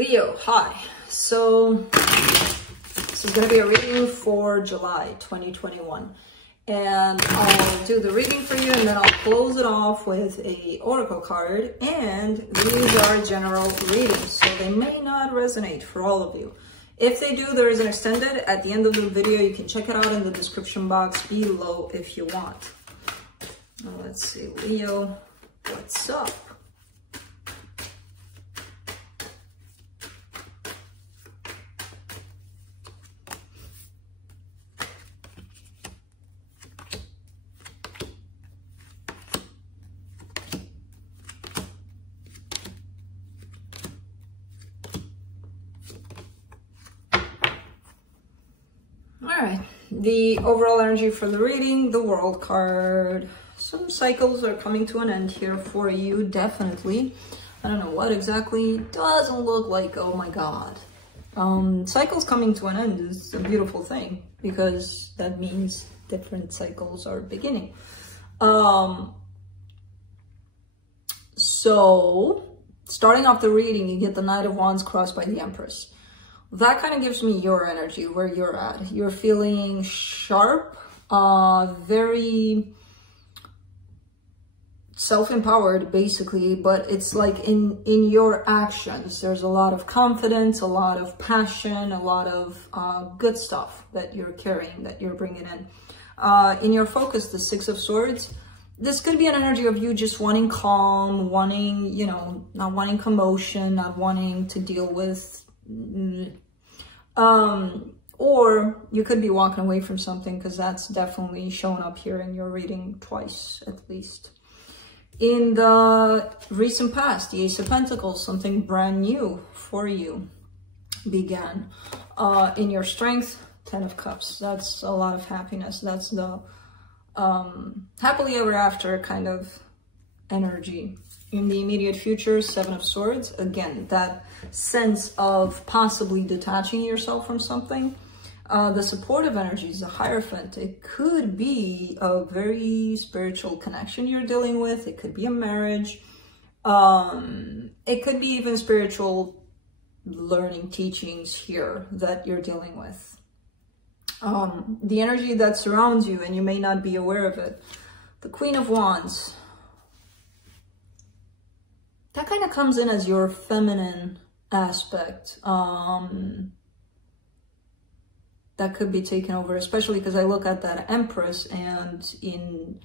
Leo, hi. So this is going to be a reading for July 2021. And I'll do the reading for you and then I'll close it off with a oracle card. And these are general readings, so they may not resonate for all of you. If they do, there is an extended at the end of the video. You can check it out in the description box below if you want. Now, let's see, Leo, what's up? Alright, the overall energy for the reading, the World card. Some cycles are coming to an end here for you, definitely. I don't know what exactly. Doesn't look like, oh my god. Cycles coming to an end is a beautiful thing, because that means different cycles are beginning. So, starting off the reading, you get the Knight of Wands crossed by the Empress. That kind of gives me your energy, where you're at. You're feeling sharp, very self-empowered, basically, but it's like in your actions. There's a lot of confidence, a lot of passion, a lot of good stuff that you're carrying, that you're bringing in your focus, the Six of Swords. This could be an energy of you just wanting calm, wanting, you know, not wanting commotion, not wanting to deal with... or you could be walking away from something, because that's definitely shown up here in your reading twice, at least. In the recent past, the Ace of Pentacles, something brand new for you began. In your Strength, Ten of Cups. That's a lot of happiness. That's the happily ever after kind of energy. In the immediate future, Seven of Swords. Again, that sense of possibly detaching yourself from something. The supportive energies, the Hierophant. It could be a very spiritual connection you're dealing with. It could be a marriage. It could be even spiritual learning teachings here that you're dealing with. The energy that surrounds you, and you may not be aware of it. The Queen of Wands. That kind of comes in as your feminine aspect. That could be taken over, especially because I look at that Empress, and in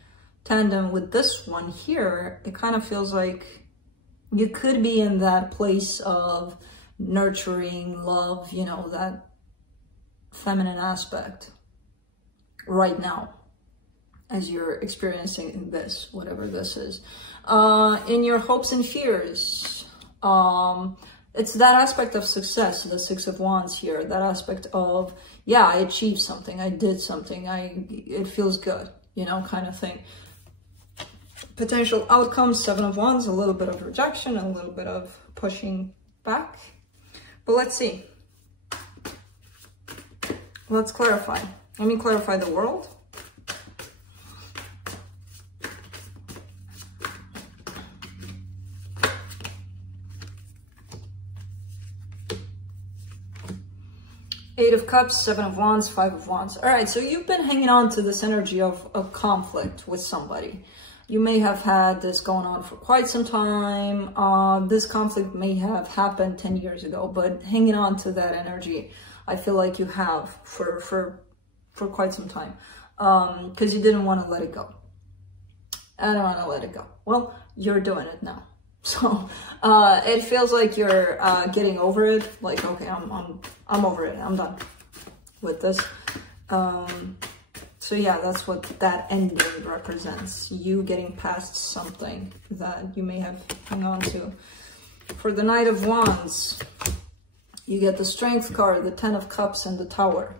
tandem with this one here, it kind of feels like you could be in that place of nurturing, love, you know, that feminine aspect right now, as you're experiencing this, whatever this is. In your hopes and fears, it's that aspect of success, the Six of Wands here, that aspect of, yeah, I achieved something, I did something, it feels good, you know, kind of thing. Potential outcomes, Seven of Wands, a little bit of rejection, a little bit of pushing back. But let's see. Let's clarify. Let me clarify the World. Eight of Cups, Seven of Wands, Five of Wands. All right, so you've been hanging on to this energy of conflict with somebody. You may have had this going on for quite some time. This conflict may have happened 10 years ago, but hanging on to that energy, I feel like you have for quite some time, because you didn't want to let it go. I don't want to let it go. Well, you're doing it now. So it feels like you're getting over it. Like, okay, I'm over it. I'm done with this. So yeah, that's what that ending represents. You getting past something that you may have hung on to. For the Knight of Wands, you get the Strength card, the Ten of Cups, and the Tower.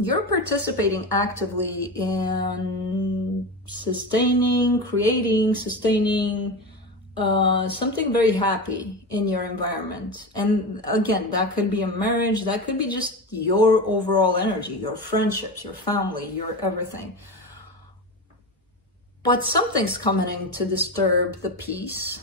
You're participating actively in creating, sustaining something very happy in your environment. And again, that could be a marriage, that could be just your overall energy, your friendships, your family, your everything. But something's coming in to disturb the peace.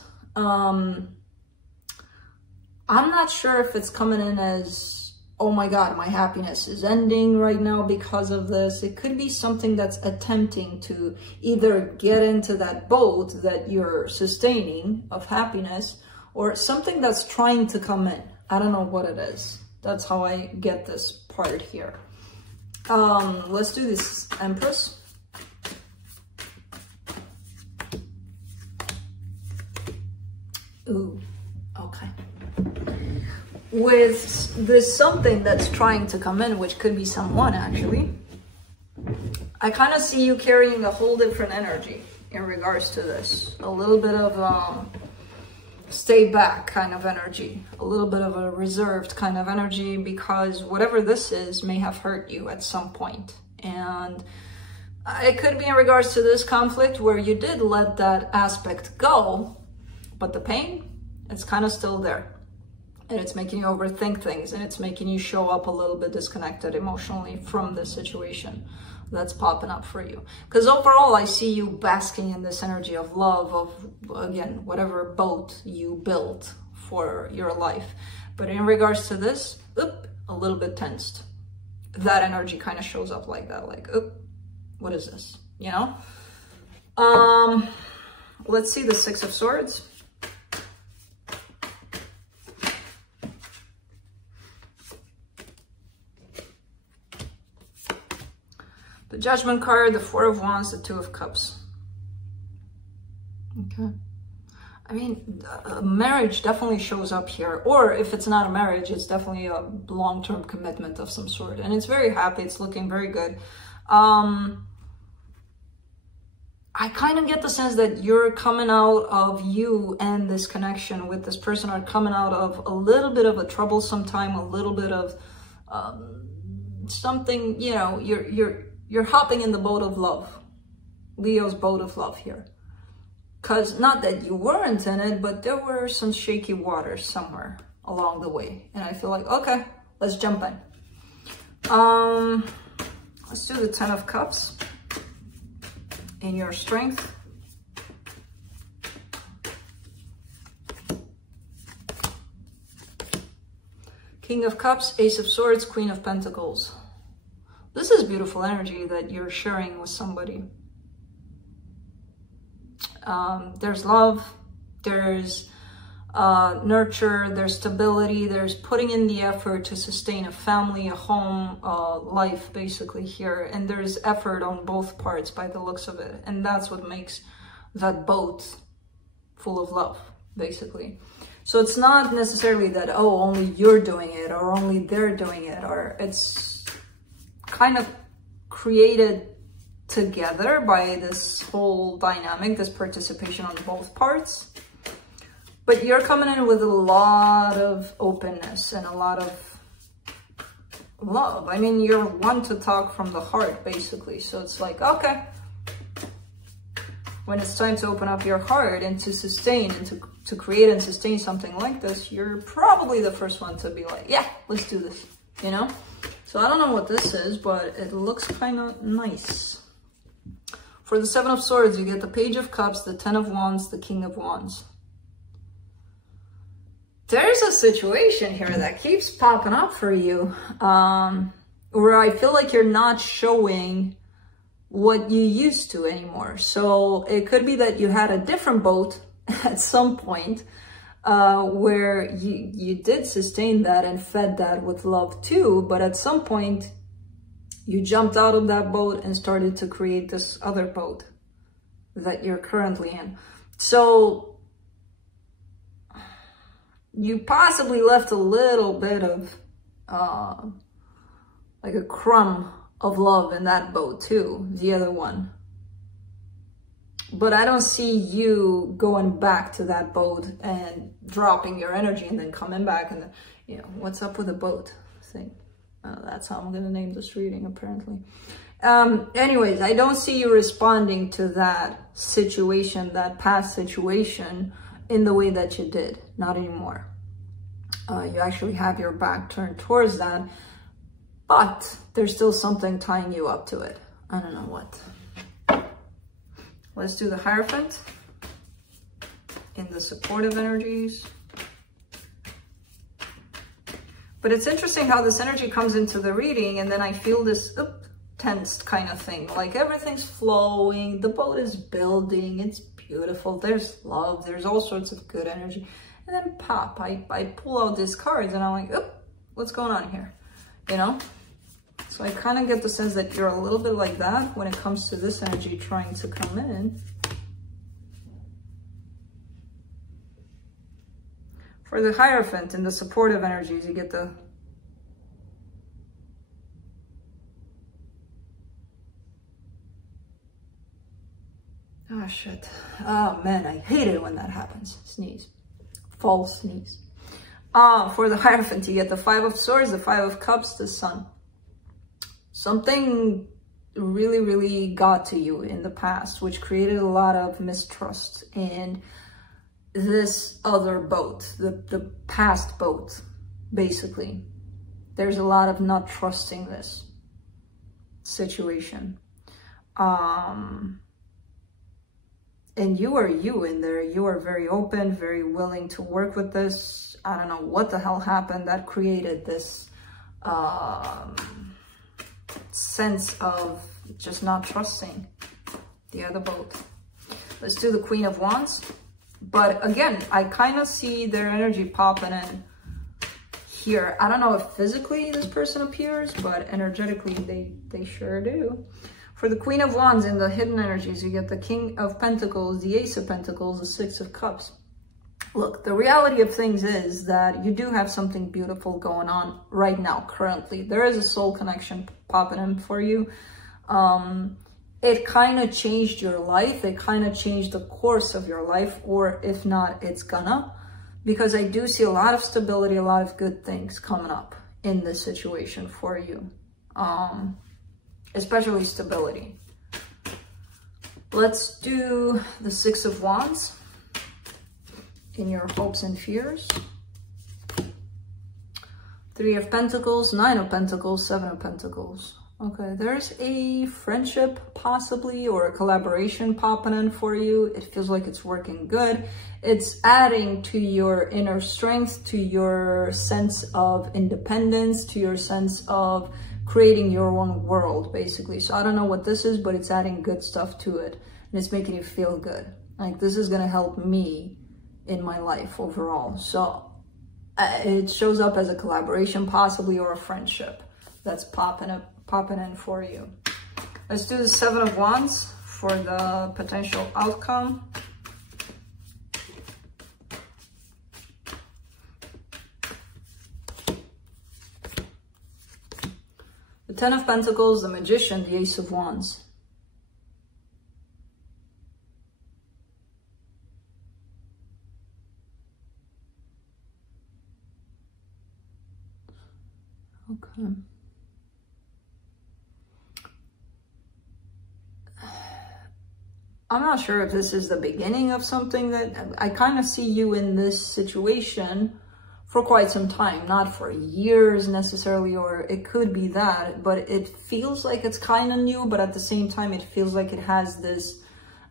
I'm not sure if it's coming in as, oh my God, my happiness is ending right now because of this. It could be something that's attempting to either get into that boat that you're sustaining of happiness, or something that's trying to come in. I don't know what it is. That's how I get this part here. Let's do this Empress. Ooh, okay. With this something that's trying to come in, which could be someone actually, I kind of see you carrying a whole different energy in regards to this. A little bit of stay back kind of energy, a little bit of a reserved kind of energy, because whatever this is may have hurt you at some point. And it could be in regards to this conflict where you did let that aspect go, but the pain, it's kind of still there. And it's making you overthink things, and it's making you show up a little bit disconnected emotionally from the situation that's popping up for you. Because overall, I see you basking in this energy of love, of, again, whatever boat you built for your life. But in regards to this, a little bit tensed. That energy kind of shows up like that, like, what is this, you know? Let's see the Six of Swords. The Judgment card, the Four of Wands, the Two of Cups. Okay. I mean, a marriage definitely shows up here. Or if it's not a marriage, it's definitely a long-term commitment of some sort. And it's very happy. It's looking very good. I kind of get the sense that you're coming out of, you and this connection with this person are coming out of a little bit of a troublesome time, a little bit of something, you know, you're hopping in the boat of love. Leo's boat of love here. Because not that you weren't in it, but there were some shaky waters somewhere along the way. And I feel like, okay, let's jump in. Let's do the Ten of Cups. In your strength. King of Cups, Ace of Swords, Queen of Pentacles. This is beautiful energy that you're sharing with somebody. There's love, there's nurture, there's stability, there's putting in the effort to sustain a family, a home, life basically here. And there's effort on both parts by the looks of it. And that's what makes that boat full of love, basically. So it's not necessarily that, oh, only you're doing it or only they're doing it, or it's kind of created together by this whole dynamic, this participation on both parts. But you're coming in with a lot of openness and a lot of love. I mean, you're one to talk from the heart, basically. So it's like, okay, when it's time to open up your heart and to sustain and to create and sustain something like this, you're probably the first one to be like, yeah, let's do this, you know? So I don't know what this is, but it looks kind of nice. For the Seven of Swords, you get the Page of Cups, the Ten of Wands, the King of Wands. There's a situation here that keeps popping up for you, where I feel like you're not showing what you used to anymore. So it could be that you had a different boat at some point, where you did sustain that and fed that with love too, but at some point you jumped out of that boat and started to create this other boat that you're currently in. So you possibly left a little bit of like a crumb of love in that boat too, the other one. But I don't see you going back to that boat and dropping your energy and then coming back and, you know, what's up with the boat thing? That's how I'm going to name this reading, apparently. Anyways, I don't see you responding to that situation, that past situation, in the way that you did. Not anymore. You actually have your back turned towards that, but there's still something tying you up to it. I don't know what. Let's do the Hierophant in the supportive energies. But it's interesting how this energy comes into the reading, and then I feel this tensed kind of thing. Like everything's flowing, the boat is building, it's beautiful, there's love, there's all sorts of good energy. And then pop, I pull out these cards and I'm like, what's going on here? You know? So I kind of get the sense that you're a little bit like that when it comes to this energy trying to come in. For the Hierophant and the supportive energies, you get the oh shit. Oh man, I hate it when that happens. Sneeze. False sneeze. For the Hierophant, you get the Five of Swords, the Five of Cups, the Sun. Something really, really got to you in the past, which created a lot of mistrust in this other boat, the past boat, basically. There's a lot of not trusting this situation. And you are you in there. You are very open, very willing to work with this. I don't know what the hell happened that created this sense of just not trusting the other boat. Let's do the Queen of Wands. But again, I kind of see their energy popping in here. I don't know if physically this person appears, but energetically they sure do. For the Queen of Wands in the hidden energies, you get the King of Pentacles, the Ace of Pentacles, the Six of Cups. Look, the reality of things is that you do have something beautiful going on right now, currently. There is a soul connection popping in for you. It kind of changed your life. It kind of changed the course of your life, or if not, it's gonna. Because I do see a lot of stability, a lot of good things coming up in this situation for you. Especially stability. Let's do the Six of Wands in your hopes and fears. Three of Pentacles, Nine of Pentacles, Seven of Pentacles. Okay, there's a friendship possibly, or a collaboration popping in for you. It feels like it's working good. It's adding to your inner strength, to your sense of independence, to your sense of creating your own world, basically. So I don't know what this is, but it's adding good stuff to it. And it's making you feel good. Like, this is gonna help me in my life overall. So it shows up as a collaboration possibly, or a friendship that's popping in for you. Let's do the Seven of Wands for the potential outcome. The Ten of Pentacles, the Magician, the Ace of Wands. Okay. I'm not sure if this is the beginning of something. That I kind of see you in this situation for quite some time, not for years necessarily, or it could be that, but it feels like it's kind of new, but at the same time, it feels like it has this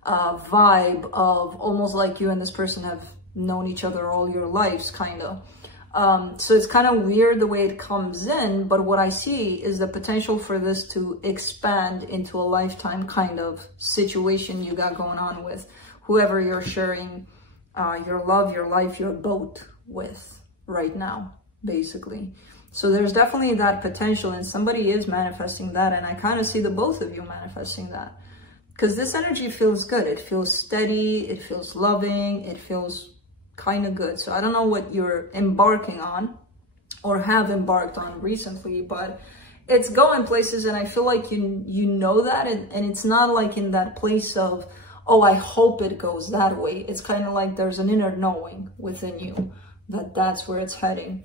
vibe of almost like you and this person have known each other all your lives, kind of. So it's kind of weird the way it comes in, but what I see is the potential for this to expand into a lifetime kind of situation you got going on with whoever you're sharing your love, your life, your boat with right now, basically. So there's definitely that potential, and somebody is manifesting that, and I kind of see the both of you manifesting that. Because this energy feels good. It feels steady, it feels loving, it feels kind of good. So I don't know what you're embarking on or have embarked on recently, but it's going places, and I feel like you know that, and it's not like in that place of, oh, I hope it goes that way. It's kind of like there's an inner knowing within you that that's where it's heading.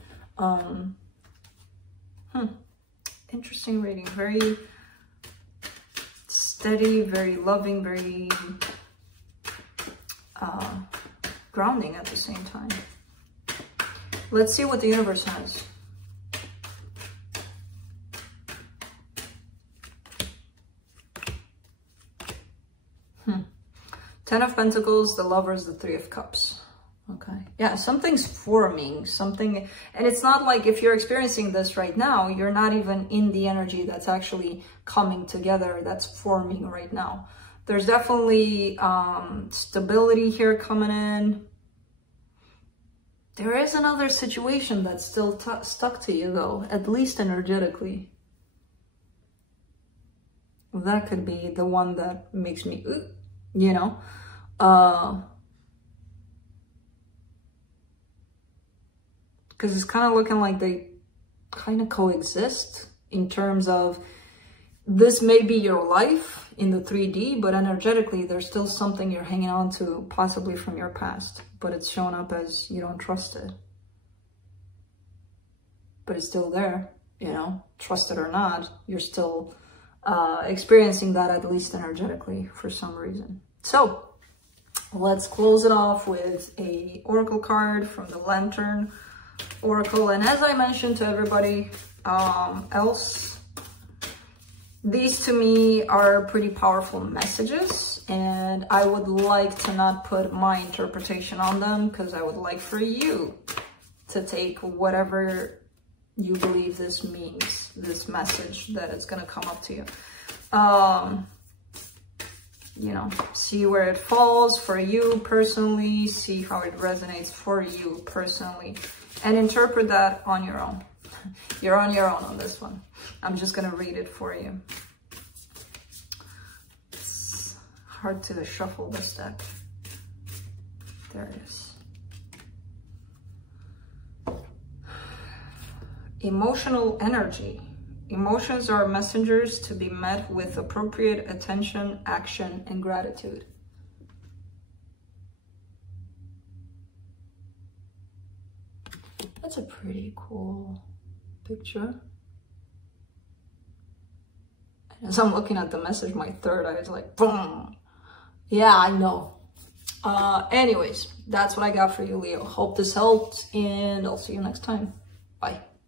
Interesting reading. Very steady, very loving, very grounding at the same time. Let's see what the universe has. Ten of Pentacles, the Lovers, the Three of Cups. Okay, Yeah, something's forming, something, and it's not like if you're experiencing this right now, you're not even in the energy that's actually coming together, that's forming right now. There's definitely stability here coming in. There is another situation that's still stuck to you though, at least energetically. That could be the one that makes me, you know, because it's kind of looking like they kind of coexist in terms of this may be your life in the 3D, but energetically there's still something you're hanging on to, possibly from your past, but it's showing up as you don't trust it. But it's still there, you know, trust it or not, you're still experiencing that, at least energetically, for some reason. So let's close it off with a oracle card from the Lantern Oracle. And as I mentioned to everybody else, these to me are pretty powerful messages, and I would like to not put my interpretation on them, because I would like for you to take whatever you believe this means, this message that is going to come up to you. You know, see where it falls for you personally, see how it resonates for you personally, and interpret that on your own. You're on your own on this one. I'm just going to read it for you. It's hard to shuffle this deck. There it is. Emotional energy. Emotions are messengers to be met with appropriate attention, action, and gratitude. That's a pretty cool picture. As I'm looking at the message, my third eye is like, boom. Yeah, I know. Anyways, that's what I got for you, Leo. Hope this helped, and I'll see you next time. Bye.